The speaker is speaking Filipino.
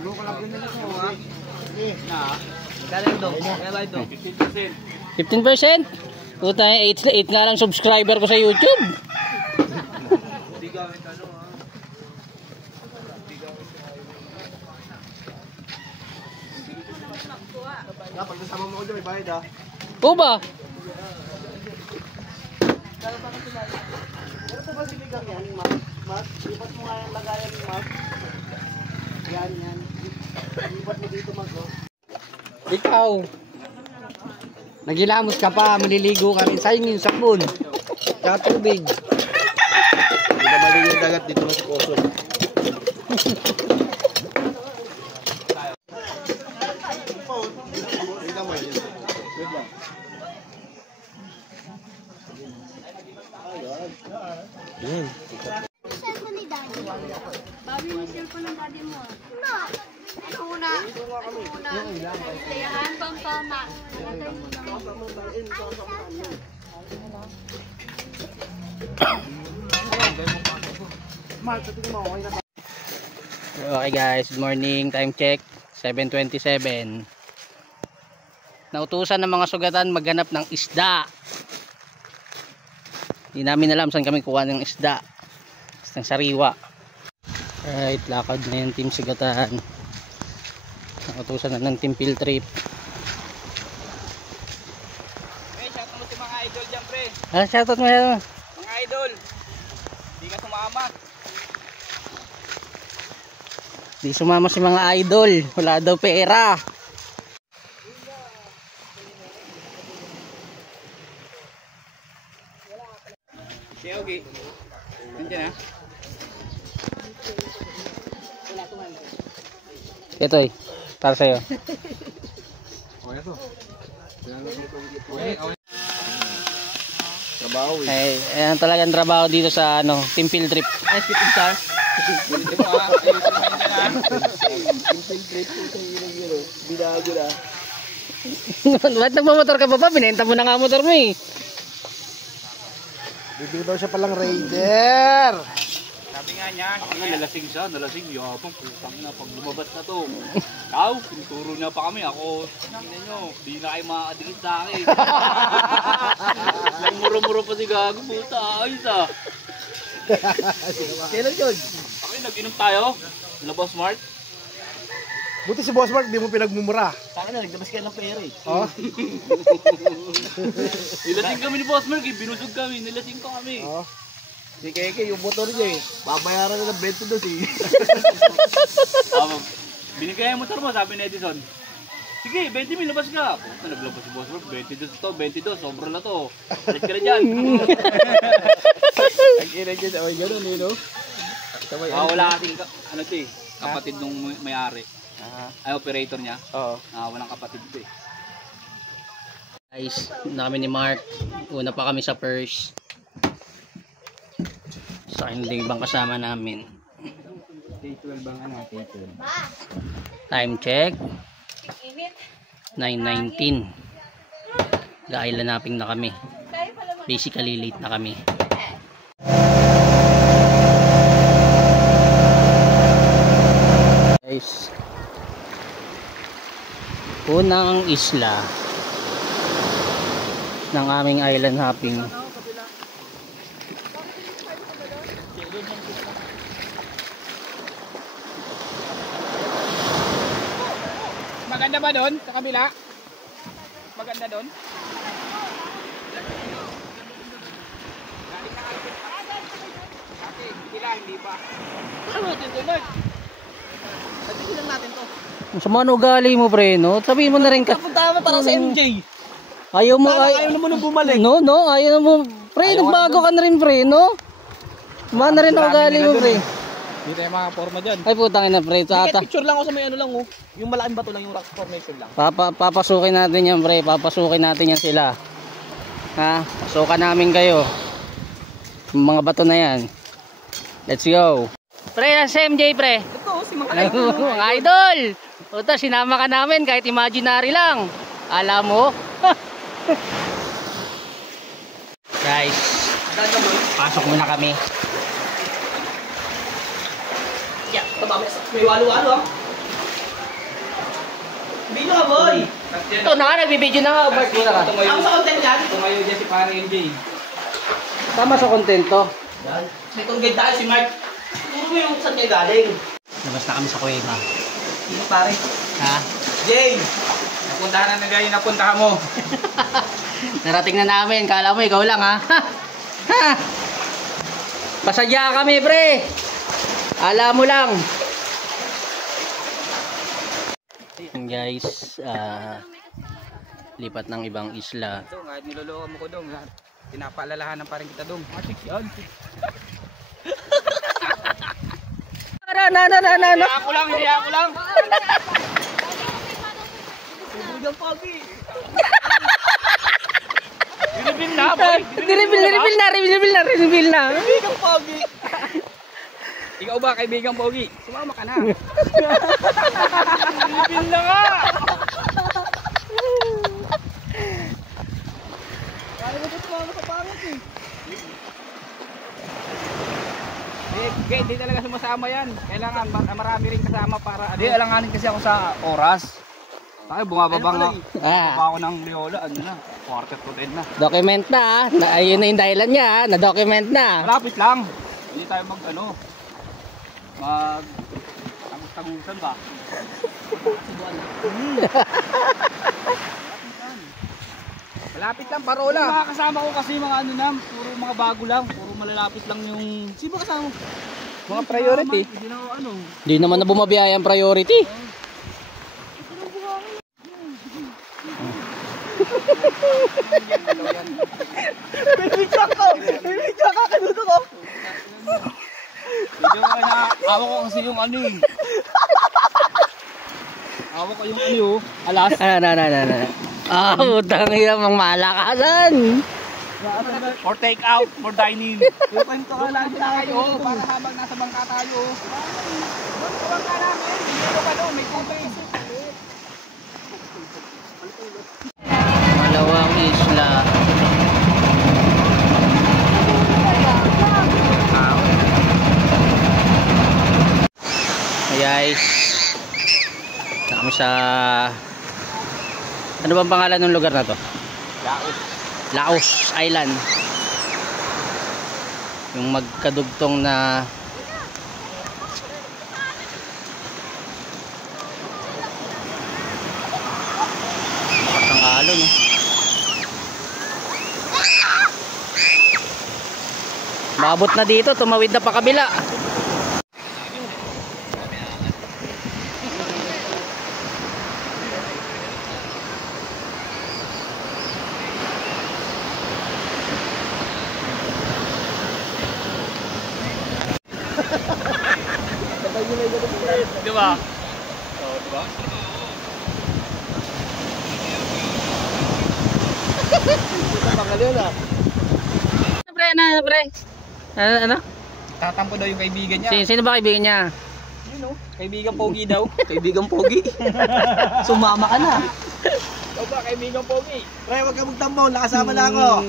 Luko lang din ito, ha? Na. Kaya ba ito? 15%. 15%? Puta, 8 nga lang subscriber ko sa YouTube. Pag nasama mo ko dyan, may bayad ha. Oo ba? Pero po ba siligang yan, Mat? Ibat mo nga yung lagayan ni Mat. Yan. Ibat mo dito, Mat. Ikaw. Nagilamos ka pa, maliligo ka rin. Sayang yung sabon. Tsaka tubig. Hindi na mali yung dagat dito na sa Poso. Cellphone ni Daddy. Babi mo cellphone ng Daddy mo. No. Ano una? Sayahan pampama. Okay guys, good morning. Time check 7:27. Nautusan ng mga sugatan maghanap ng isda. Hindi namin alam saan kami kuha ng isda. Isang sariwa. Alright, lakad na yung team sugatan. Nautusan na ng team field trip. Pre, shoutout mo si mga idol dyan, pre. Shoutout mo yan. Mga idol. Hindi ka sumama. Di sumama si mga idol. Wala daw pera. Okay, okay. Nandiyan ha. Ito para sa'yo. Trabaho eh. Ay, ayan talagang trabaho dito sa team field trip. Ay, shooting star. Binago na. Ba't nagmamotor ka pa? Binenta mo na nga motor mo eh. Bibili daw siya palang Raider. Sabi nga niya, Nalasing siya, yabang putang na pag lumabat na to. Ikaw, tinuturo niya pa kami, ako, tingnan nyo, di na kayo makakadikit sa akin. Yung muro-muro pa si Gago, puta, ayos ah. Kailan yun? Okay, nag-inom tayo, labas smart. Buti si Boss Mark, di mo pinagmumura. sa akin na, naglabas ka ng pera eh. Oh? Nilasing kami ni Boss Mark, binusog kami, nilasing ko kami. Oh. Si Keke, yung motor niya eh. Babayaran na ng 22 eh. Binigay yung motor mo, sabi ni Edison. Sige, 20,000 labas ka. Puta, naglabas si Boss Mark, 22 to, 22, sobra na to. Alis ka na dyan. Ang ina dyan, ay gano'n eh, no? Wala kasing, ano to eh, kapatid nung may-ari. Ay, operator niya. Oo. Walang kapatid to eh. Guys, na kami ni Mark. Una pa kami sa first. Sa hindi ibang kasama namin. T12 bang ano? T12. Time check 9:19. Dahil napping na kami. Basically late na kami. Guys, unang isla ng aming island hopping. Maganda ba doon? Sa kabila? Maganda doon? Hindi pa. Ano natin doon? Sabihin lang natin to. Sa mga ugali mo pre, no? Sabihin mo na rin ka. Punta mo para sa MJ. Ayaw mo, Ayaw naman nung bumalik. No, ayaw mo. Pre, nagbago ka na rin pre, no? Mga na rin ang ugali mo pre. Hindi tayo mga forma dyan. Ay putang ina pre, Picture lang ako sa may ano lang oh. Yung malaking bato lang yung rock formation lang. papasukin natin yan pre, papasukin natin yan sila. Ha? Pasukan namin kayo. Yung mga bato na yan. Let's go. Pre, yan si MJ pre. Ito si mga Mga idol. Puta, sinama ka namin kahit imaginary lang. Alam mo? Guys, pasok muna kami. May walo-walo ah. Video ka boy! Ito na nga, nagbibideo na nga. Bart, muna ka. Ang sa content yan? Tumayo dyan si Pare MJ. Tama sa content to. Yan. May tunggay tayo si Mark. Puro mo yung saan niya galing. Labas na kami sa kuweba. Sino pare? Ha? Jane! Napuntahan na gaya napuntahan mo. Narating na namin. Kala mo, ikaw lang ha? Ha? Pasadya kami, pre. Alam mo lang. Guys, lipat ng ibang isla. Dong, kahit niloloko mo ko dong. Pinapaalalahanan pa rin kita dong. Matik yan. No. Hindi ako lang. Bugang pogi! Binibil na, boy. Reveal na. Bugang pogi! Ikaw ba, kaibigang Pogi? Sumama ka na. Binibil na nga. Kaya mo dito mga kapangit eh. Hindi talaga sumasama yan. Kailangan marami rin kasama para ano. Hindi, alanganin kasi ako sa oras. Tayo, bumababa nga. Bumababa ako ng Leola, ano na, 4:10 na. Document na. Ayun na yung dahilan niya. Na-document na. Malapit lang. Hindi tayo tagus-tagusan ba? Malapit lang, parola. Yung mga kasama ko kasi mga ano na, puro mga bago lang, puro malalapit lang yung... Sino ba kasama mo? Mga priority. Hindi na ano. Hindi naman na bumabiyaya ang priority. Bibidyo ka! Kanuto ko! Medyo na, awa ko kasi yung ano eh. Awa ko yung ano, alas. Utang ina mang malakasan. For take out, for dining. Kwento ka lang Tayo, para habang nasa bangka tayo. Bangka namin, hindi ko ano, may tubig. Malawang isla. Guys, kami sa ano bang pangalan ng lugar na to? Laos Island. Yung magkadugtong na ang alon. Maabot na dito, tumawid na pa kabila. Di ba? Oo, di ba? Pre? Ano? Tatampo daw yung kaibigan niya. Sino ba kaibigan niya? Yun o, kaibigan Pogi daw. Kaibigang pogi. Sumama ka na. Ikaw ba, kaibigan Pogi? Pre, huwag ka magtambaw. Nakasama na ako.